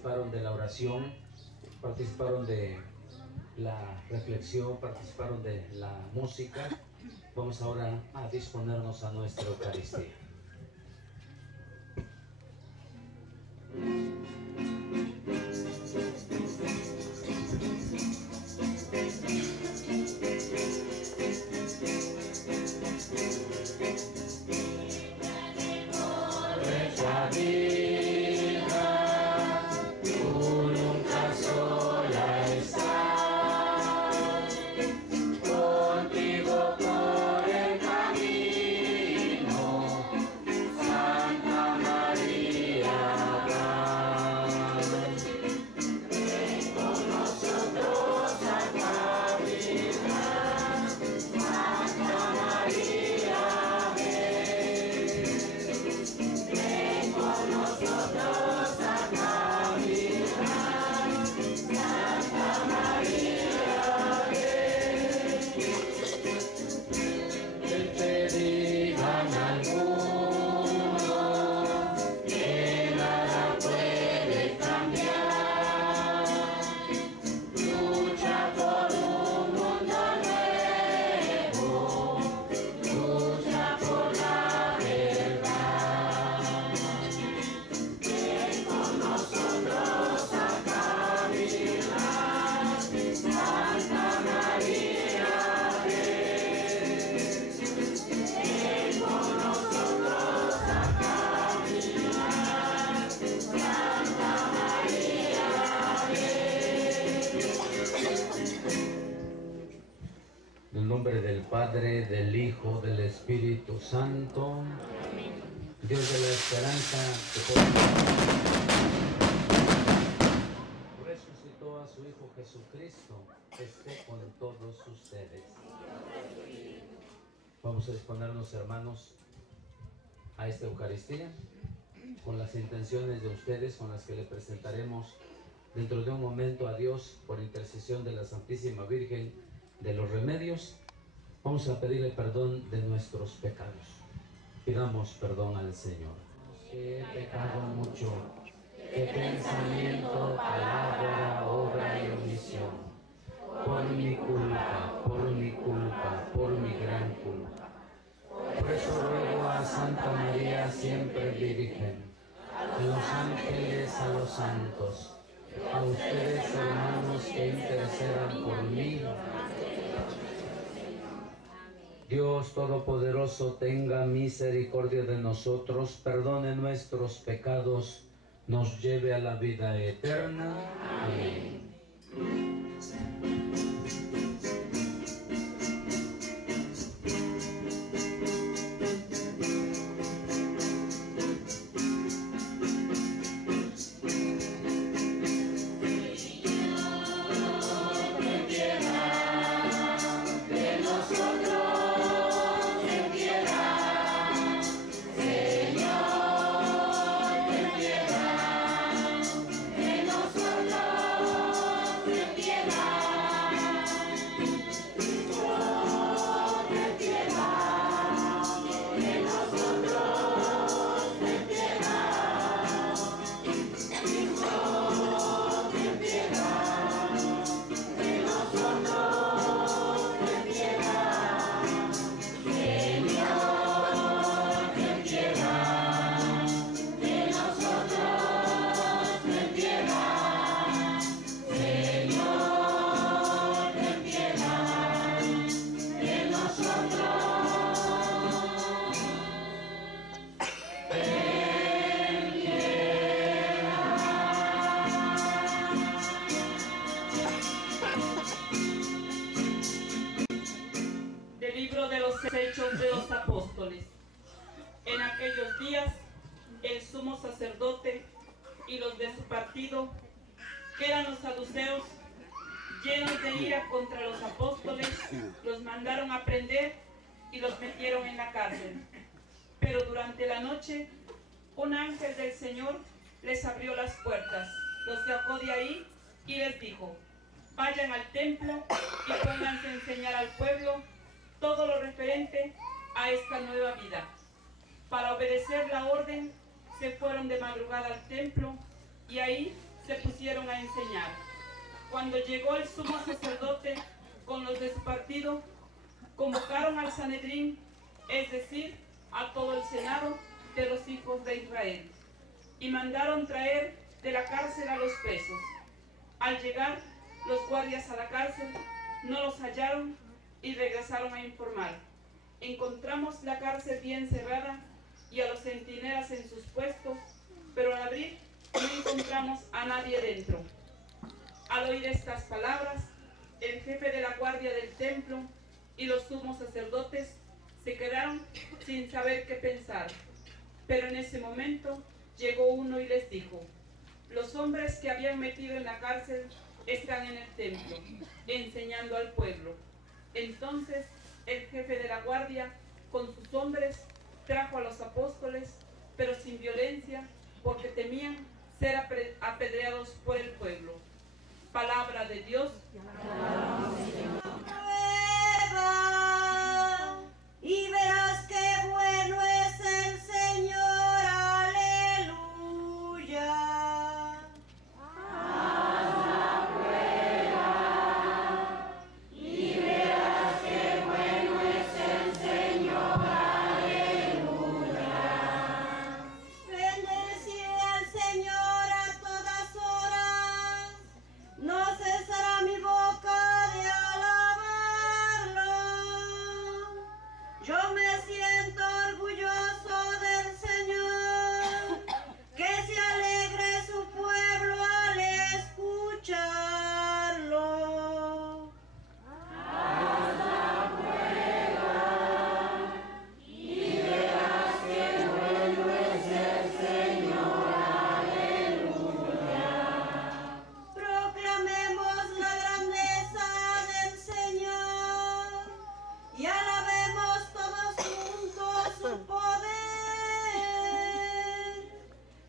participaron de la oración, participaron de la reflexión, participaron de la música. Vamos ahora a disponernos a nuestra Eucaristía. En el nombre del Padre, del Hijo, del Espíritu Santo. Amén. Dios de la esperanza, que resucitó a su Hijo Jesucristo, esté con todos ustedes. Vamos a disponernos, hermanos, a esta Eucaristía con las intenciones de ustedes, con las que le presentaremos dentro de un momento a Dios por intercesión de la Santísima Virgen de los Remedios. Vamos a pedirle perdón de nuestros pecados. Pidamos perdón al Señor. He pecado mucho, de pensamiento, palabra, obra y omisión. Por mi culpa, por mi gran culpa. Por eso ruego a Santa María, siempre Virgen, a los ángeles, a los santos, a ustedes, hermanos, que intercedan por mí. Dios Todopoderoso tenga misericordia de nosotros, perdone nuestros pecados, nos lleve a la vida eterna. Amén. Hechos de los Apóstoles. En aquellos días, el sumo sacerdote y los de su partido, que eran los saduceos, llenos de ira contra los apóstoles, los mandaron a prender y los metieron en la cárcel. Pero durante la noche, un ángel del Señor les abrió las puertas, los sacó de ahí y les dijo: vayan al templo y pónganse a enseñar al pueblo todo lo referente a esta nueva vida. Para obedecer la orden, se fueron de madrugada al templo y ahí se pusieron a enseñar. Cuando llegó el sumo sacerdote con los de su partido, convocaron al Sanedrín, es decir, a todo el senado de los hijos de Israel, y mandaron traer de la cárcel a los presos. Al llegar los guardias a la cárcel, no los hallaron y regresaron a informar: encontramos la cárcel bien cerrada y a los centinelas en sus puestos, pero al abrir no encontramos a nadie dentro. Al oír estas palabras, el jefe de la guardia del templo y los sumos sacerdotes se quedaron sin saber qué pensar. Pero en ese momento llegó uno y les dijo: los hombres que habían metido en la cárcel están en el templo, enseñando al pueblo. Entonces el jefe de la guardia, con sus hombres, trajo a los apóstoles, pero sin violencia, porque temían ser apedreados por el pueblo. Palabra de Dios. Prueba y verás qué bueno es el Señor. Aleluya. Haz la prueba y verás qué bueno es el Señor. Aleluya. Bendeciré al Señor a todas horas. No cesará mi boca de alabarlo. Yo me siento orgulloso del Señor, que se alegre su pueblo al escucharlo. Haz la prueba y verás qué bueno es el Señor. Aleluya. Proclamemos la grandeza del Señor y alabemos todos juntos su poder.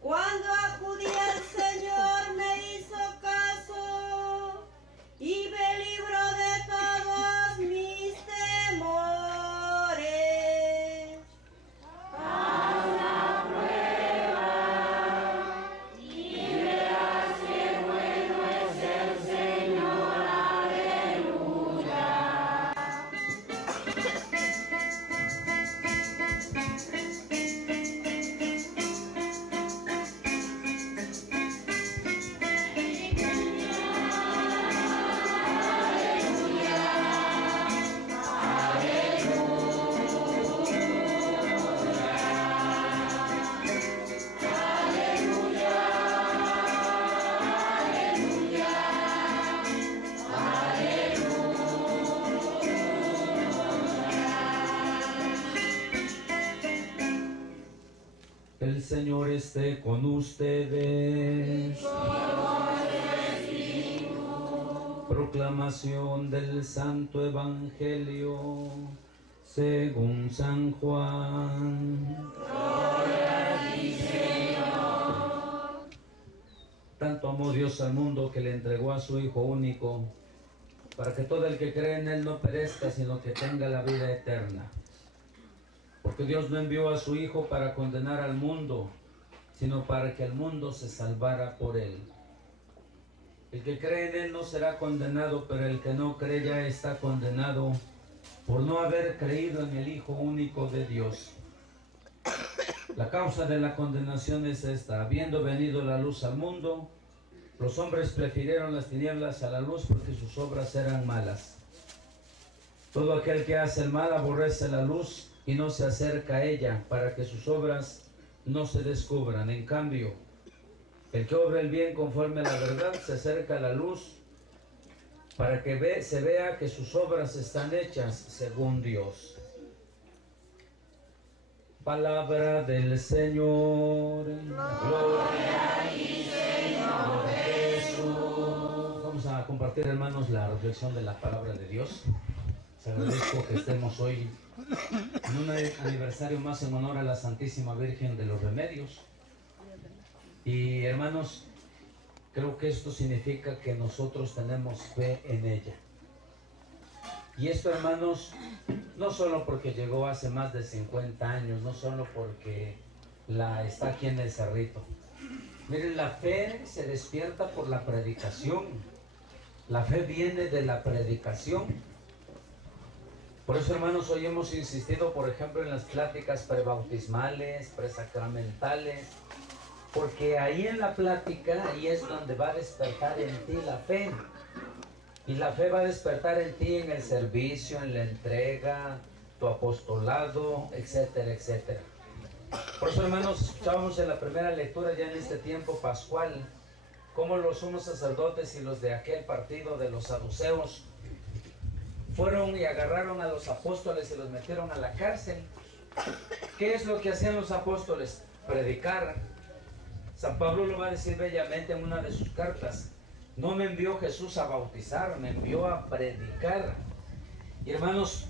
Cuando acudí al Señor me hizo caso y me libró de todos mis temores. Haz la prueba y verás qué bueno es el Señor. Aleluya. El Señor esté con ustedes. Proclamación del Santo Evangelio según San Juan. Tanto amó Dios al mundo que le entregó a su Hijo único, para que todo el que cree en Él no perezca, sino que tenga la vida eterna. Porque Dios no envió a su Hijo para condenar al mundo, sino para que el mundo se salvara por Él. El que cree en Él no será condenado, pero el que no cree ya está condenado por no haber creído en el Hijo único de Dios. La causa de la condenación es esta: habiendo venido la luz al mundo, los hombres prefirieron las tinieblas a la luz porque sus obras eran malas. Todo aquel que hace el mal aborrece la luz y no se acerca a ella, para que sus obras no se descubran. En cambio, el que obra el bien conforme a la verdad se acerca a la luz, para que se vea que sus obras están hechas según Dios. Palabra del Señor. Gloria a ti, Señor Jesús. Vamos a compartir, hermanos, la reflexión de la palabra de Dios. Les agradezco que estemos hoy en un aniversario más en honor a la Santísima Virgen de los Remedios. Y hermanos, creo que esto significa que nosotros tenemos fe en ella. Y esto, hermanos, no solo porque llegó hace más de 50 años, no solo porque está aquí en el Cerrito, Miren, la fe se despierta por la predicación. La fe viene de la predicación. Por eso, hermanos, hoy hemos insistido, por ejemplo, en las pláticas prebautismales, presacramentales, porque ahí en la plática, ahí es donde va a despertar en ti la fe. Y la fe va a despertar en ti en el servicio, en la entrega, tu apostolado, etcétera, etcétera. Por eso, hermanos, escuchábamos en la primera lectura, ya en este tiempo pascual, cómo los sumos sacerdotes y los de aquel partido de los saduceos fueron y agarraron a los apóstoles y los metieron a la cárcel. ¿Qué es lo que hacían los apóstoles? Predicar. San Pablo lo va a decir bellamente en una de sus cartas. No me envió Jesús a bautizar, me envió a predicar. Y hermanos,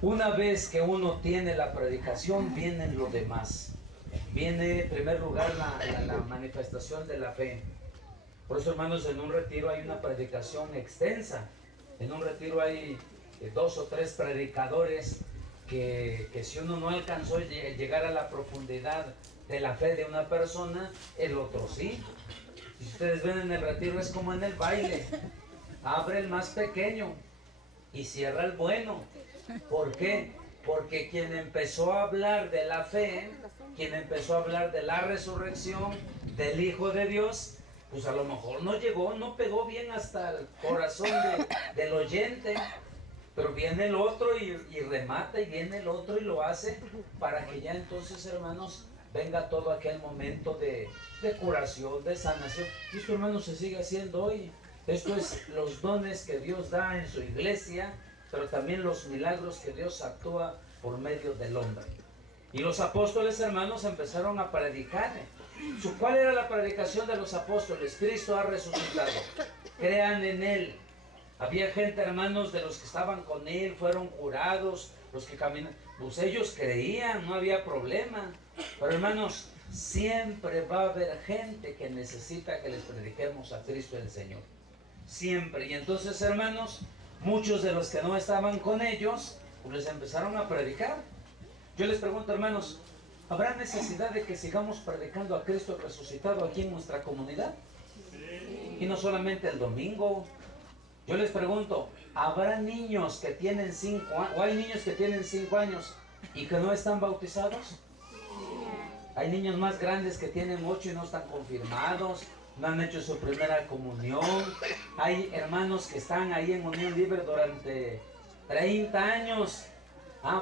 una vez que uno tiene la predicación, viene lo demás. Viene en primer lugar la manifestación de la fe. Por eso, hermanos, en un retiro hay una predicación extensa. En un retiro hay 2 o 3 predicadores que si uno no alcanzó a llegar a la profundidad de la fe de una persona, el otro sí. Si ustedes ven en el retiro, es como en el baile. Abre el más pequeño y cierra el bueno. ¿Por qué? Porque quien empezó a hablar de la fe, quien empezó a hablar de la resurrección del Hijo de Dios, pues a lo mejor no llegó, no pegó bien hasta el corazón del oyente, pero viene el otro y remata, y viene el otro y lo hace, para que ya entonces, hermanos, venga todo aquel momento de curación, de sanación. Y esto, hermanos, se sigue haciendo hoy. Esto es los dones que Dios da en su iglesia, pero también los milagros que Dios actúa por medio del hombre. Y los apóstoles, hermanos, empezaron a predicar. ¿Cuál era la predicación de los apóstoles? Cristo ha resucitado. Crean en Él. Había gente, hermanos, de los que estaban con Él, fueron curados, los que caminan. Pues ellos creían, no había problema. Pero, hermanos, siempre va a haber gente que necesita que les prediquemos a Cristo el Señor. Siempre. Y entonces, hermanos, muchos de los que no estaban con ellos, pues les empezaron a predicar. Yo les pregunto, hermanos, ¿habrá necesidad de que sigamos predicando a Cristo resucitado aquí en nuestra comunidad? Y no solamente el domingo. Yo les pregunto, ¿habrá niños que tienen 5 años, o hay niños que tienen 5 años y que no están bautizados? Hay niños más grandes que tienen 8 y no están confirmados, no han hecho su primera comunión. Hay hermanos que están ahí en unión libre durante 30 años.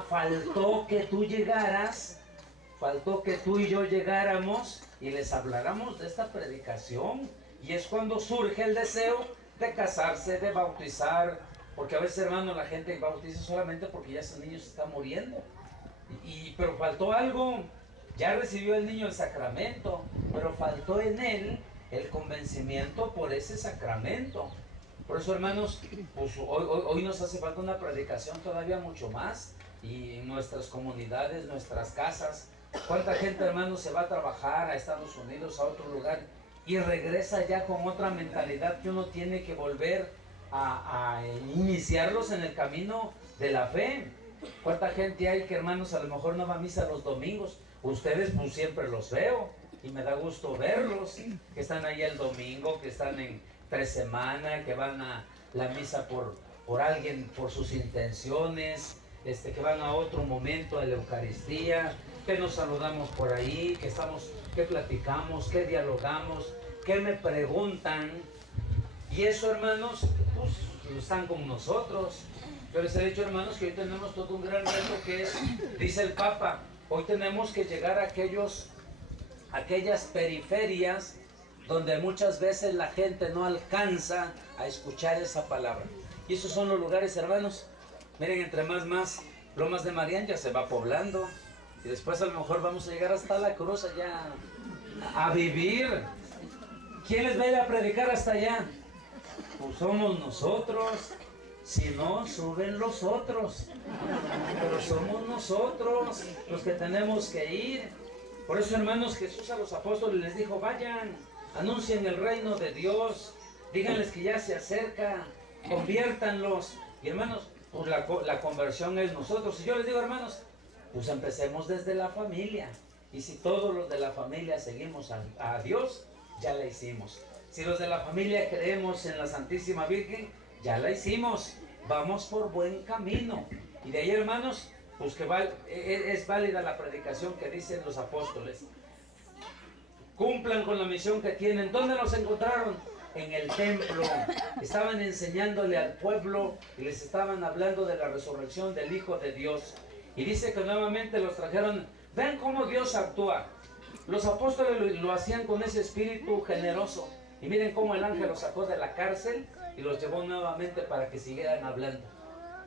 Faltó que tú llegaras, faltó que tú y yo llegáramos y les habláramos de esta predicación. Y es cuando surge el deseo de casarse, de bautizar, porque a veces, hermano, la gente bautiza solamente porque ya ese niño se está muriendo. Pero faltó algo. Ya recibió el niño el sacramento, pero faltó en él el convencimiento por ese sacramento. Por eso, hermanos, pues hoy nos hace falta una predicación todavía mucho más. Y en nuestras comunidades, nuestras casas, ¿cuánta gente, hermanos, se va a trabajar a Estados Unidos, a otro lugar, y regresa ya con otra mentalidad que uno tiene que volver a iniciarlos en el camino de la fe? ¿Cuánta gente hay que, hermanos, a lo mejor no va a misa los domingos? Ustedes pues siempre los veo y me da gusto verlos, que están ahí el domingo, que están en 3 semanas, que van a la misa por alguien, por sus intenciones, que van a otro momento de la Eucaristía, que nos saludamos por ahí, que platicamos, que dialogamos, que me preguntan. Y eso, hermanos, pues están con nosotros. Yo les he dicho, hermanos, que hoy tenemos todo un gran reto que es, dice el Papa, hoy tenemos que llegar a aquellas periferias donde muchas veces la gente no alcanza a escuchar esa palabra. Y esos son los lugares, hermanos. Miren, entre más Lomas de Marián ya se va poblando. Y después a lo mejor vamos a llegar hasta la Cruz allá a vivir. ¿Quién les va a ir a predicar hasta allá? Pues somos nosotros. Si no, suben los otros. Pero somos nosotros los que tenemos que ir. Por eso, hermanos, Jesús a los apóstoles les dijo, vayan, anuncien el reino de Dios, díganles que ya se acerca, conviértanlos. Y, hermanos, pues la conversión es nosotros. Y yo les digo, hermanos, pues empecemos desde la familia. Y si todos los de la familia seguimos a Dios, ya la hicimos. Si los de la familia creemos en la Santísima Virgen, ya la hicimos. Vamos por buen camino. Y de ahí, hermanos, pues que es válida la predicación que dicen los apóstoles. Cumplan con la misión que tienen. ¿Dónde los encontraron? En el templo. Estaban enseñándole al pueblo y les estaban hablando de la resurrección del Hijo de Dios. Y dice que nuevamente los trajeron. Ven cómo Dios actúa. Los apóstoles lo hacían con ese espíritu generoso. Y miren cómo el ángel los sacó de la cárcel y los llevó nuevamente para que siguieran hablando.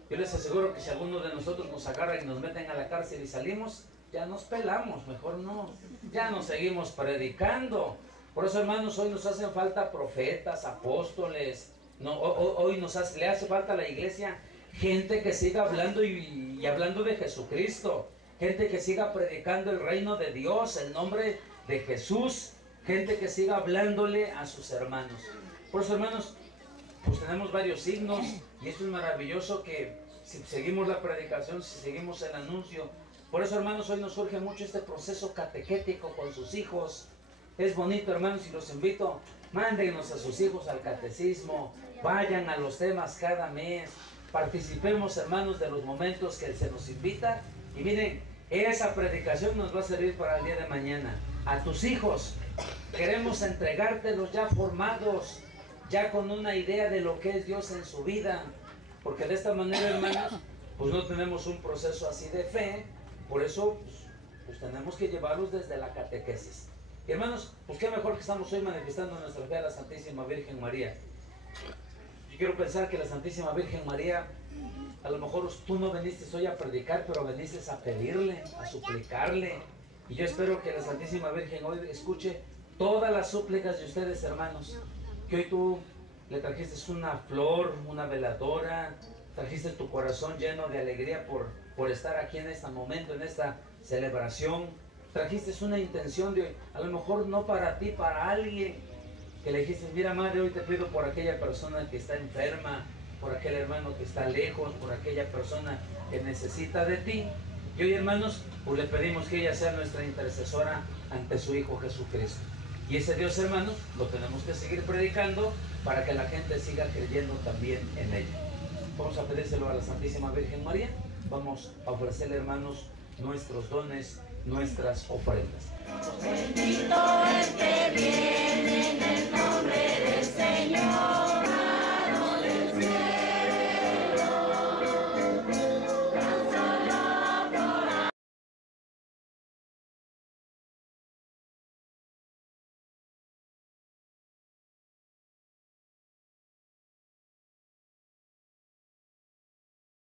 Yo les aseguro que si alguno de nosotros nos agarra y nos meten a la cárcel y salimos, ya nos pelamos, mejor no. Ya nos seguimos predicando. Por eso, hermanos, hoy nos hacen falta profetas, apóstoles. No, hoy le hace falta a la iglesia gente que siga hablando y hablando de Jesucristo. Gente que siga predicando el reino de Dios, el nombre de Jesús. Gente que siga hablándole a sus hermanos. Por eso, hermanos, pues tenemos varios signos. Y esto es maravilloso que si seguimos la predicación, si seguimos el anuncio. Por eso, hermanos, hoy nos surge mucho este proceso catequético con sus hijos. Es bonito, hermanos, y los invito, mándenos a sus hijos al catecismo, vayan a los temas cada mes, participemos, hermanos, de los momentos que se nos invita. Y miren, esa predicación nos va a servir para el día de mañana. A tus hijos, queremos entregártelos ya formados, ya con una idea de lo que es Dios en su vida. Porque de esta manera, hermanos, pues no tenemos un proceso así de fe. Por eso, pues tenemos que llevarlos desde la catequesis. Y hermanos, pues qué mejor que estamos hoy manifestando nuestra fe a la Santísima Virgen María. Yo quiero pensar que la Santísima Virgen María, a lo mejor tú no veniste hoy a predicar, pero veniste a pedirle, a suplicarle. Y yo espero que la Santísima Virgen hoy escuche todas las súplicas de ustedes, hermanos. Que hoy tú le trajiste una flor, una veladora, trajiste tu corazón lleno de alegría por estar aquí en este momento, en esta celebración. Trajiste una intención de, a lo mejor no para ti, para alguien, que le dijiste, mira madre, hoy te pido por aquella persona que está enferma, por aquel hermano que está lejos, por aquella persona que necesita de ti. Y hoy, hermanos, pues le pedimos que ella sea nuestra intercesora ante su Hijo Jesucristo. Y ese Dios, hermanos, lo tenemos que seguir predicando para que la gente siga creyendo también en ella. Vamos a pedírselo a la Santísima Virgen María. Vamos a ofrecerle, hermanos, nuestros dones, nuestras ofrendas. Bendito el que viene en el nombre del Señor.